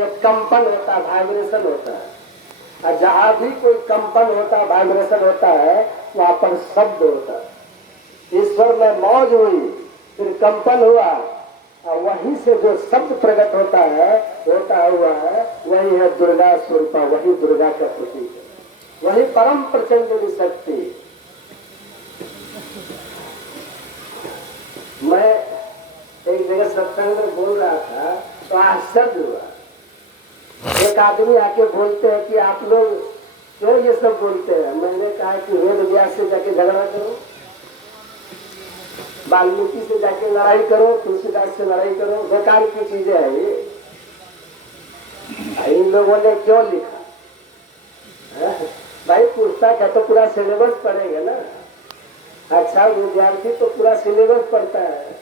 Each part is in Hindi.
एक कंपन होता है, वाइब्रेशन होता है, और जहां भी कोई कंपन होता है, वाइब्रेशन होता है, वहां पर शब्द होता है। ईश्वर में मौज हुई, फिर कंपन हुआ, और वहीं से जो शब्द प्रकट होता हुआ है, वही है दुर्गा स्वरूपा, वही दुर्गा का प्रतीक है, वही परम प्रचंड शक्ति। मैं एक जगह सत्संग में बोल रहा था तो आश्चर्य हुआ। एक आदमी आके बोलते हैं कि आप लोग क्यों ये सब बोलते हैं। मैंने कहा कि वेद व्यास से जाके झगड़ा करो, वाल्मीकि से जाके लड़ाई करो, तुलसीदास से लड़ाई करो, बेकार की चीजें है ये। इन लोगों ने क्यों लिखा है? भाई पुस्तक है तो पूरा सिलेबस पढ़ेगा ना। अच्छा विद्यार्थी तो पूरा सिलेबस पढ़ता है।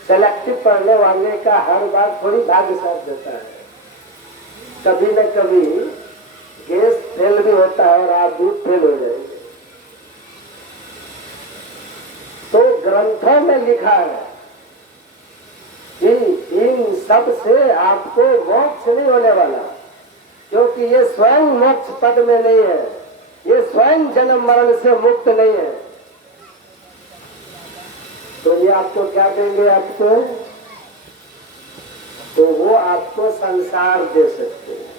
सेलेक्टिव पढ़ने वाले का हर बार थोड़ी भाग्य साथ देता है। कभी न कभी गैस फेल भी होता है और आप भी फेल हो जाएंगे। तो ग्रंथों में लिखा है कि इन सब से आपको मोक्ष नहीं होने वाला, क्योंकि ये स्वयं मोक्ष पद में नहीं है, ये स्वयं जन्म मरण से मुक्त नहीं है। तो ये आपको क्या देंगे? आपको तो वो आपको संसार दे सकते हैं।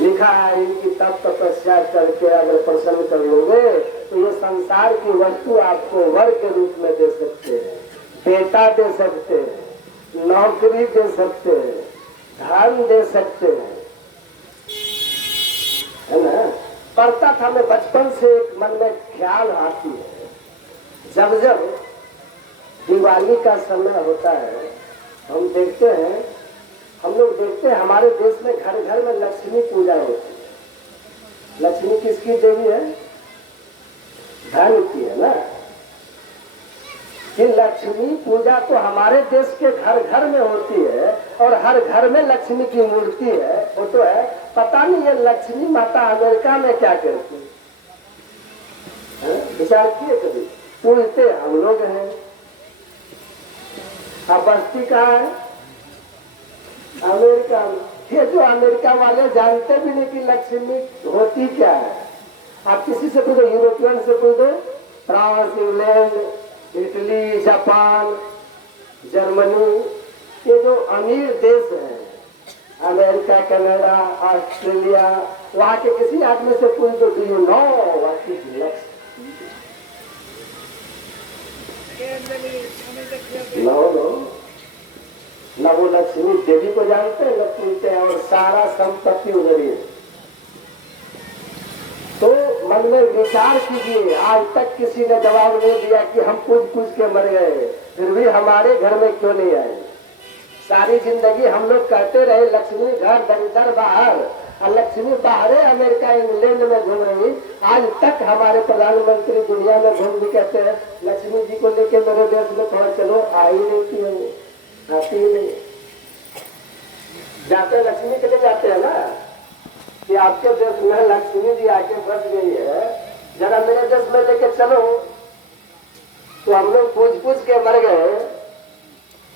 लिखा है इनकी तप तपस्या करके अगर प्रसन्न कर लोगे तो ये संसार की वस्तु आपको वर के रूप में दे सकते हैं, बेटा दे सकते हैं, नौकरी दे सकते हैं, धन दे सकते हैं, है ना। पढ़ता था मैं बचपन से, एक मन में ख्याल आती है, जब जब दिवाली का समय होता है हम देखते हैं, हम लोग देखते हैं हमारे देश में घर घर में लक्ष्मी पूजा होती है। लक्ष्मी किसकी देवी है? धन की, है ना। कि लक्ष्मी पूजा तो हमारे देश के घर घर में होती है और हर घर में लक्ष्मी की मूर्ति है, वो तो है। पता नहीं ये लक्ष्मी माता अमेरिका में क्या करती है, विचार किए कभी? पूजते हम लोग हैं। अब बस्ती कहाँ है? अमेरिका में। ये जो अमेरिका वाले जानते भी नहीं कि लक्ष्मी होती क्या है। आप किसी से पूछो, यूरोपियन से पूछो, France, England, Italy, Japan, Germany, ये जो अमीर देश हैं, अमेरिका, कनाडा, ऑस्ट्रेलिया, वहां के किसी आदमी से पूछ दो, do you know what is Lakshmi? No, न वो लक्ष्मी देवी को जानते हैं, न पूछते हैं, और सारा संपत्ति उधर ही है। तो मन में विचार कीजिए, आज तक किसी ने जवाब नहीं दिया कि हम पूछ के मर गए, फिर भी हमारे घर में क्यों नहीं आए। सारी जिंदगी हम लोग कहते रहे लक्ष्मी घर दरिद्र बाहर, और लक्ष्मी बाहर अमेरिका इंग्लैंड में घूम रही। आज तक हमारे प्रधानमंत्री दुनिया में घूम भी कहते हैं लक्ष्मी जी को लेके मेरे देश में थोड़ा चलो, आई नहीं की, आती ही नहीं। जाते लक्ष्मी के लिए जाते हैं ना, कि आपके देश में लक्ष्मी जी आके बस गई है, जरा मेरे देश में लेके चलो। तो हम लोग पूछ के मर गए,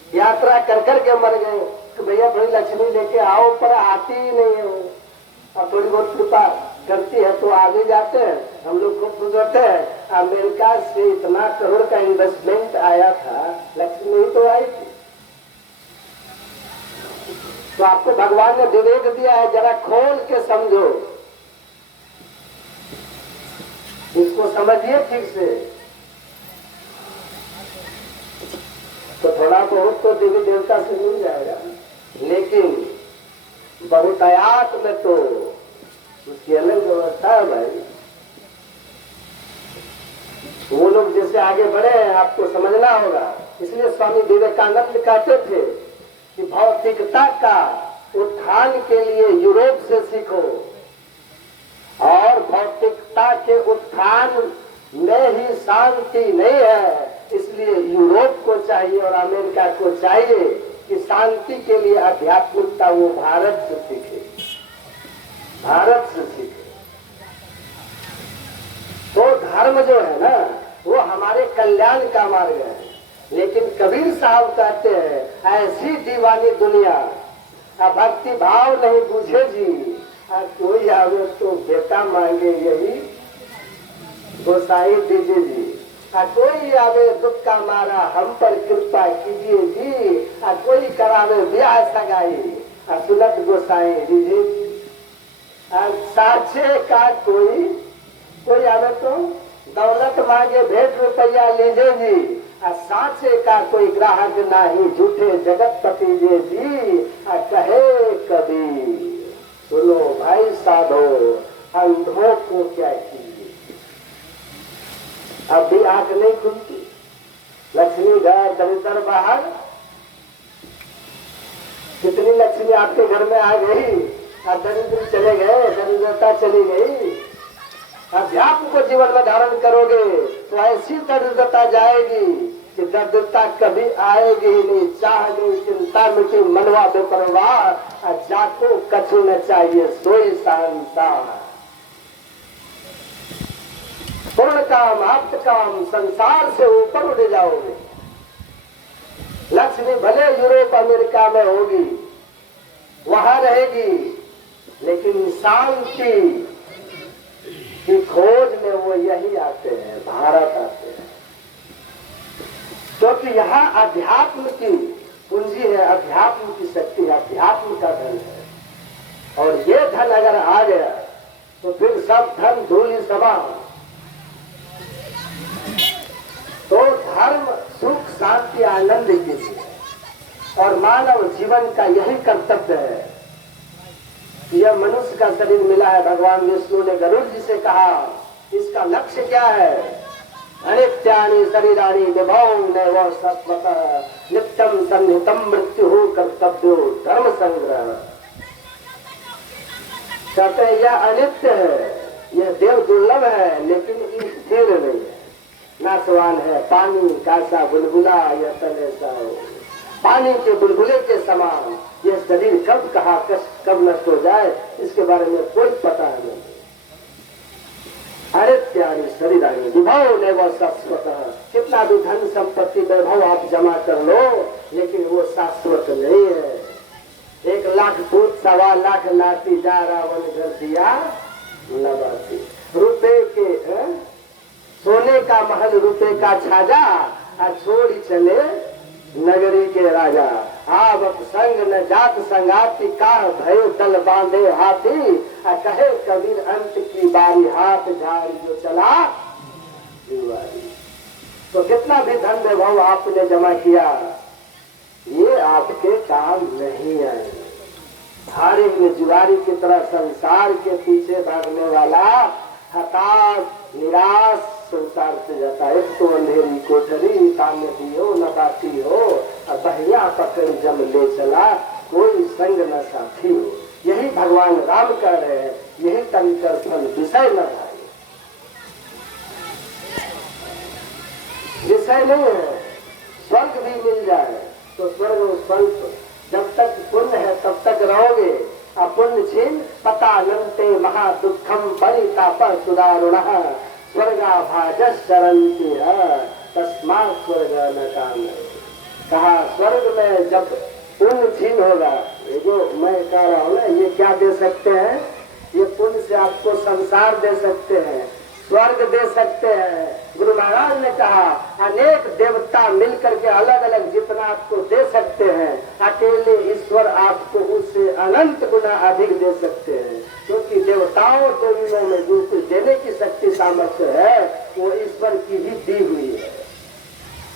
यात्रा कर के मर गए कि भैया थोड़ी लक्ष्मी लेके आओ, पर आती ही नहीं है वो। और थोड़ी बहुत कृपा करती है तो आगे जाते हैं, हम लोग खूब खुश होते हैं। अमेरिका से इतना करोड़ का इन्वेस्टमेंट आया था, लक्ष्मी ही तो आई थी। तो आपको भगवान ने विवेक दिया है, जरा खोल के समझो, इसको समझिए ठीक से। तो थोड़ा बहुत तो देवी देवता से मिल जाएगा, लेकिन बहुतायात में तो उसकी अलग व्यवस्था है भाई। वो लोग जैसे आगे बढ़े हैं आपको समझना होगा। इसलिए स्वामी विवेकानंद कहते थे कि भौतिकता का उत्थान के लिए यूरोप से सीखो, और भौतिकता के उत्थान में ही शांति नहीं है, इसलिए यूरोप को चाहिए और अमेरिका को चाहिए कि शांति के लिए आध्यात्मिकता वो भारत से सीखे, भारत से सीखे। तो धर्म जो है ना, वो हमारे कल्याण का मार्ग है। लेकिन कबीर साहब कहते हैं ऐसी दीवानी दुनिया भक्ति भाव नहीं पूछे जी, कोई आवे तो बेटा मांगे यही गोसाई दीजिए जी, कोई आवे दुख का मारा हम पर कृपा कीजिए जी, कोई करावे ब्याह सगाई सुनत गोसाई दीजिए जी। साचे का कोई आवे तो दौलत मांगे भेंट रुपया लीजिए जी, साचे का कोई ग्राहक नहीं झूठे जगतपति जी, कहे कभी सुनो भाई साधो अंधों को क्या कीजिए। अब भी आंख नहीं खुलती, लक्ष्मी घर दरिद्र बाहर, कितनी लक्ष्मी आपके घर में आ गई, दरिद्र चले गए, दरिद्रता चली गई। अध्यात्म को जीवन में धारण करोगे तो ऐसी दरिद्रता जाएगी कि दरिद्रता कभी आएगी ही नहीं। चाह गई चिंता मिटी मनवा बेपरवाह, जाको कछु न चाहिए सोई संसार। पूर्ण काम आप्त काम संसार से ऊपर उड़ जाओगे। लक्ष्मी भले यूरोप अमेरिका में होगी, वहां रहेगी, लेकिन शांति की खोज में वो यही आते हैं, भारत आते हैं, क्योंकि यहाँ अध्यात्म की पूंजी है, अध्यात्म की शक्ति है, अध्यात्म का धन है। और ये धन अगर आ गया तो फिर सब धन धूलि समान। तो धर्म सुख शांति आनंद के लिए और मानव जीवन का यही कर्तव्य है। यह मनुष्य का शरीर मिला है, भगवान विष्णु ने गरुड़ जी से कहा इसका लक्ष्य क्या है। अनित्यानि शरीराणि विभौ नैव सत्वतः नित्यं सन्निहितं मृत्युः कर्तव्यो धर्म संग्रह। कहते हैं यह अनित्य है, यह देव दुर्लभ है, लेकिन स्थिर नहीं है, नाशवान है। पानी कासा बुलबुला यह तन ऐसा हो, पानी के बुलबुले के समान। यह शरीर कब कहाँ कब नष्ट हो जाए इसके बारे में कोई पता नहीं। अनित्यानि शरीराणि विभौ नैव शाश्वतः। कितना भी धन संपत्ति वैभव आप जमा कर लो, लेकिन वो शाश्वत नहीं है। 1 लाख पूत 1.25 लाख नाती जा रावण घर दिया नवासी। रुपए के सोने का महल रुपए का छाजा, छोड़ी चले नगरी के राजा। आवत संग न जात संगाती का भयो दल बांधे हाथी। कहे कबीर अंत की बारी हाथ झाड़ जो चला दीवारी। तो कितना भी धन वैभव आपने जमा किया, ये आपके काम नहीं आए। हारे में जुआरी की तरह संसार के पीछे भागने वाला हताश निराश संसार से जाता है। एक तो अंधेरी कोठरी ताने दियो न बाती हो, बहिया पकड़ जम ले चला कोई संग न साथी हो। यही भगवान राम कह रहे हैं, यही तंकर फल विषय न भाई, विषय नहीं है। स्वर्ग भी मिल जाए तो स्वर्ग स्वल्प, जब तक पुण्य है तब तक रहोगे। अपुण्य छीन पतानंते महादुखम परिताप सुदारुणः स्वर्गाभाजस शरन्ति तस्मात् स्वर्ग न काम। कहा स्वर्ग में जब पुण्य छीन होगा, ये जो मैं कह रहा हूँ ना, ये क्या दे सकते हैं, ये पुण्य से आपको संसार दे सकते हैं, स्वर्ग दे सकते हैं। गुरु महाराज ने कहा अनेक देवता मिलकर के अलग अलग जितना आपको दे सकते हैं, अकेले ईश्वर आपको उससे अनंत गुना अधिक दे सकते हैं। क्योंकि देवताओं को में जो कुछ देने की शक्ति सामर्थ्य है वो ईश्वर की ही दी हुई है,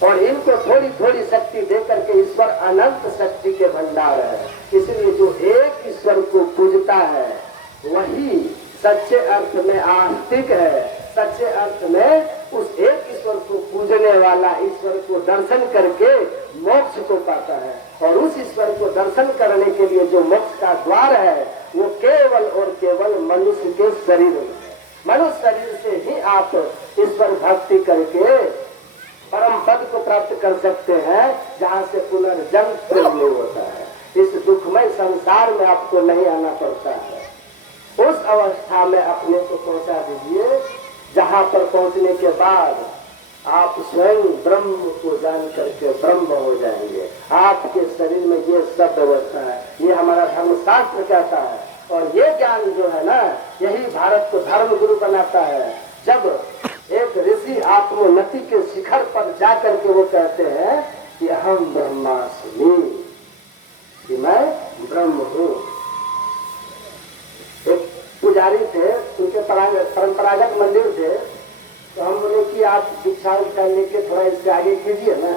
और इनको थोड़ी थोड़ी शक्ति दे करके ईश्वर अनंत शक्ति के भंडार है। इसलिए जो एक ईश्वर को पूजता है वही सच्चे अर्थ में आस्तिक है। सच्चे अर्थ में उस एक ईश्वर को पूजने वाला ईश्वर को दर्शन करके मोक्ष को पाता है। और उस ईश्वर को दर्शन करने के लिए जो मोक्ष का द्वार है वो केवल और केवल मनुष्य के शरीर में है। मनुष्य शरीर से ही आप ईश्वर भक्ति करके परम पद को प्राप्त कर सकते हैं, जहाँ से पुनर्जन्म प्रयोग नहीं होता है। इस दुखमय संसार में आपको नहीं आना पड़ता है। उस अवस्था में अपने को पहुंचा दीजिए जहाँ पर पहुंचने के बाद आप स्वयं ब्रह्म को जान करके ब्रह्म हो जाएंगे। आपके शरीर में ये सब व्यवस्था है, ये हमारा धर्मशास्त्र कहता है। और ये ज्ञान जो है ना, यही भारत को धर्म गुरु बनाता है। जब एक ऋषि आत्मोन्नति के शिखर पर जा करके वो कहते हैं कि अहम ब्रह्मास्मि, कि मैं ब्रह्म हूँ। एक पुजारी थे, उनके परंपरागत मंदिर थे, तो हम बोले कि आप दीक्षा उठा लेके थोड़ा इससे आगे कीजिए ना।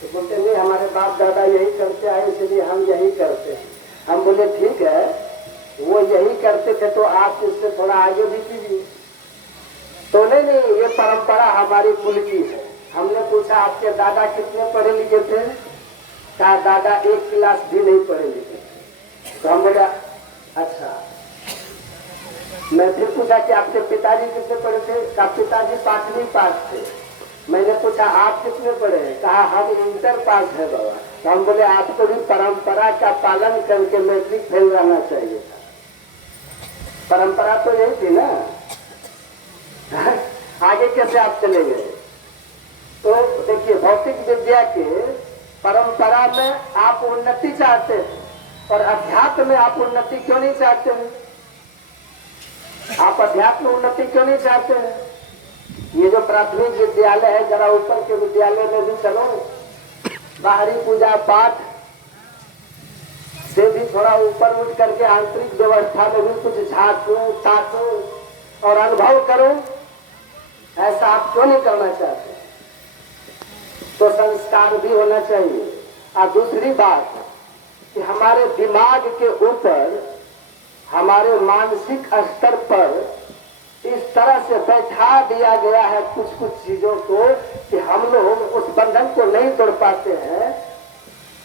तो बोलते नहीं, हमारे बाप दादा यही करते आए इसलिए हम यही करते हैं। हम बोले ठीक है, वो यही करते थे तो आप इससे थोड़ा आगे भी कीजिए। तो नहीं, ये परंपरा हमारी कुल की है। हमने पूछा आपके दादा कितने पढ़े लिखे थे? कहा दादा 1 क्लास भी नहीं पढ़े लिखे थे। तो हम बोले अच्छा। मैं फिर पूछा कि आपके पिताजी कितने पढ़े थे? कहा पिताजी 5वीं पास थे। मैंने पूछा आप कितने पढ़े हैं? कहा हम इंटर पास है बाबा। तो हम बोले आपको भी परंपरा का पालन करके मैट्रिक फेल रहना चाहिए था। परंपरा तो यही थी ना। आगे कैसे आप चले गए? तो देखिए, भौतिक विद्या के परंपरा में आप उन्नति चाहते हैं और अध्यात्म में आप उन्नति क्यों नहीं चाहते हैं? आप अध्यात्म उन्नति क्यों नहीं चाहते हैं? ये जो प्राथमिक विद्यालय है, जरा ऊपर के विद्यालय में भी चलो, बाहरी पूजा पाठ से भी थोड़ा ऊपर उठ करके आंतरिक व्यवस्था में भी कुछ झांकू ताकू और अनुभव करो। ऐसा आप क्यों नहीं करना चाहते? तो संस्कार भी होना चाहिए। और दूसरी बात कि हमारे दिमाग के ऊपर, हमारे मानसिक स्तर पर इस तरह से बैठा दिया गया है कुछ चीजों को कि हम लोग उस बंधन को नहीं तोड़ पाते हैं।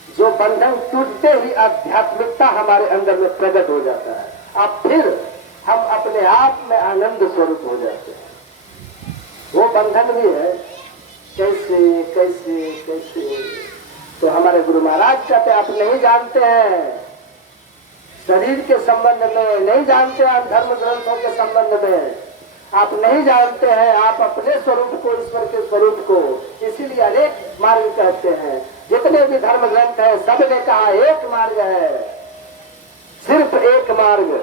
जो बंधन टूटते ही आध्यात्मिकता हमारे अंदर में प्रकट हो जाता है। अब फिर हम अपने आप में आनंद स्वरूप हो जाते हैं। वो बंधन भी है, कैसे कैसे कैसे। तो हमारे गुरु महाराज कहते आप नहीं जानते हैं शरीर के संबंध में, नहीं जानते हैं धर्म ग्रंथों के संबंध में, आप नहीं जानते हैं आप अपने स्वरूप को, ईश्वर के स्वरूप को। इसीलिए अनेक मार्ग कहते हैं। जितने भी धर्म ग्रंथ है सबने कहा एक मार्ग है, सिर्फ एक मार्ग।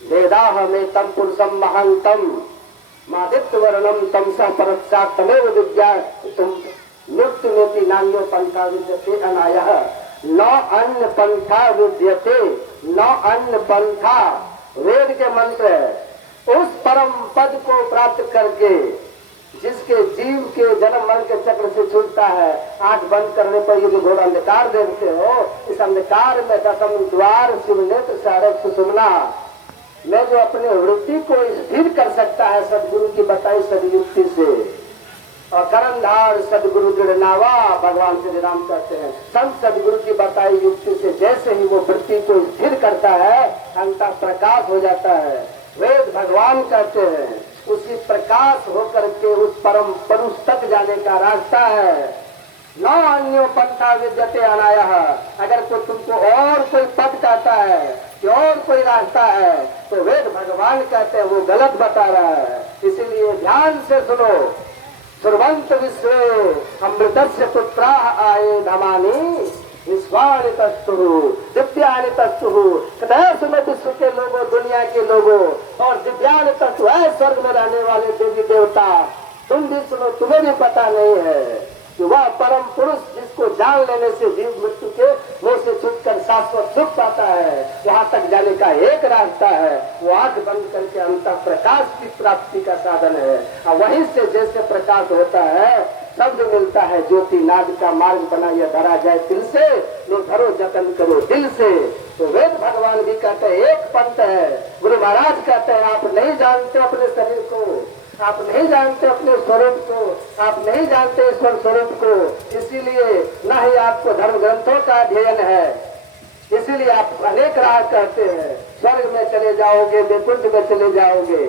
वेदाह में तम पुरुषम महांतम मादित्य वर्णम तम सह परक्षा तमेव विद्या तुम मृत्यु में नान्यो पंथा विद्यते अनायः न अन्य पंथा विद्यते न अन्य पंथा। वेद के मंत्र है। उस परम पद को प्राप्त करके जिसके जीव के जन्म मरण के चक्र से छूटता है। आंख बंद करने पर ये जो घोर अंधकार देखते हो, इस अंधकार में दसम द्वार शिव नेत्र सारक सुषुम्ना में जो अपने वृत्ति को स्थिर कर सकता है सदगुरु की बताई सदयुक्ति से। और करंधार सदगुरु दृढ़नावा, भगवान श्री राम कहते हैं, संत सदगुरु की बताई युक्ति से जैसे ही वो वृत्ति को स्थिर करता है, अंतर प्रकाश हो जाता है। वेद भगवान कहते हैं उसी प्रकाश होकर के उस परम पुरुष तक जाने का रास्ता है। न अन्यो पंथा विद्यते अनायः। अगर कोई तुमको और कोई पद कहता है कि और कोई रास्ता है, तो वेद भगवान कहते हैं वो गलत बता रहा है। इसीलिए ध्यान से सुनो। सुरवंत विश्व अमृतस्य पुत्राः आये धमानि विश्वानि तस्तुः दिव्यानि तस्तुः। में विश्व के लोगों, दुनिया के लोगों, और दिव्यानि तस्तुः है स्वर्ग में रहने वाले देवी देवता। तुम भी सुनो, तुम्हें भी पता नहीं है कि वह परम पुरुष जिसको जान लेने से जीव मृत्यु के मुंह से छूटकर शाश्वत सुख पाता है, वहां तक जाने का एक रास्ता है। वो आंख बंद करके अंतर प्रकाश की प्राप्ति का साधन है। और वहीं से जैसे प्रकाश होता है, शब्द मिलता है, ज्योति नाद का मार्ग बना यह धरा जाए दिल से, लो धरो जतन करो दिल से। तो वेद भगवान भी कहते हैं एक पंथ है। गुरु महाराज कहते हैं आप नहीं जानते अपने शरीर को, आप नहीं जानते अपने स्वरूप को, आप नहीं जानते ईश्वर स्वरूप को। इसीलिए न ही आपको धर्म ग्रंथों का अध्ययन है। इसीलिए आप अनेक राह कहते हैं, स्वर्ग में चले जाओगे, वैकुंठ में चले जाओगे,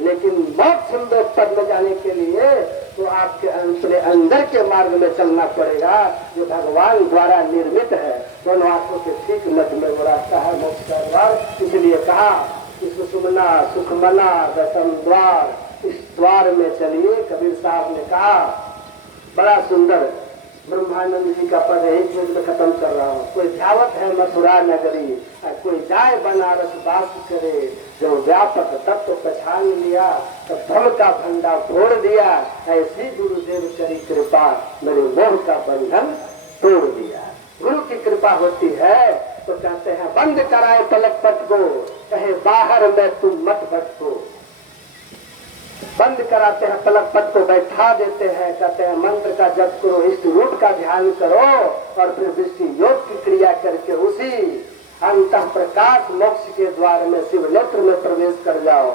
लेकिन मोक्ष पद में जाने के लिए तो आपके अपने अंदर के मार्ग में चलना पड़ेगा जो भगवान द्वारा निर्मित है। दोनों आंखों के ठीक मध्य में वो रास्ता है मोक्ष का द्वार। इसलिए कहा कि सुषुम्ना सुखमना दसम द्वार इस द्वार में चलिए। कबीर साहब ने कहा, बड़ा सुंदर ब्रह्मानंद जी का पद है, एक मिनट में खत्म कर रहा हूँ। कोई ध्यावत है मथुरा नगरी, कोई जाए बनारस वास करे, जो व्यापक तत्व पहचान लिया तो धर्म का भंडा फोड़ दिया, ऐसी गुरुदेव करी कृपा मेरे मोह का बंधन तोड़ दिया। गुरु की कृपा होती है तो कहते हैं बंद कराए पलक पट को, कहे बाहर में तुम मत भटको। बंद कराते हैं पलक पट को, बैठा देते हैं, कहते हैं मंत्र का जप करो, इष्ट रूप का ध्यान करो और फिर दृष्टि योग की क्रिया करके उसी अंतः प्रकाश मोक्ष के द्वार में शिव नेत्र में प्रवेश कर जाओ।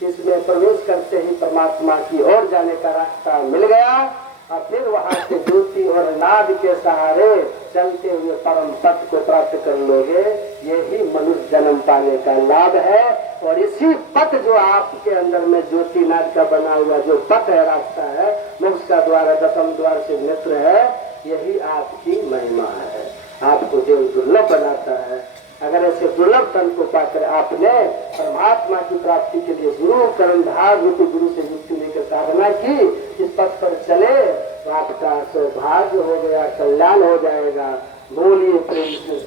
इसमें प्रवेश करते ही परमात्मा की ओर जाने का रास्ता मिल गया और फिर वहां से ज्योति और नाद के सहारे चलते हुए परम पथ को प्राप्त कर लोगे। यही मनुष्य जन्म पाने का लाभ है। और इसी पथ जो आपके अंदर में ज्योति नाद का बना हुआ जो पथ है, रास्ता है, मोक्ष का द्वार है, दसम द्वार से नेत्र है, यही आपकी महिमा है। आपको देव दुर्लभ बनाता है। अगर ऐसे दुर्लभ तन को पाकर आपने परमात्मा की प्राप्ति के लिए गुरु कर्णधार रूपी गुरु से युक्ति लेकर साधना की, इस पथ पर चले तो आपका सौभाग्य हो गया, कल्याण हो जाएगा। बोलिए प्रेम से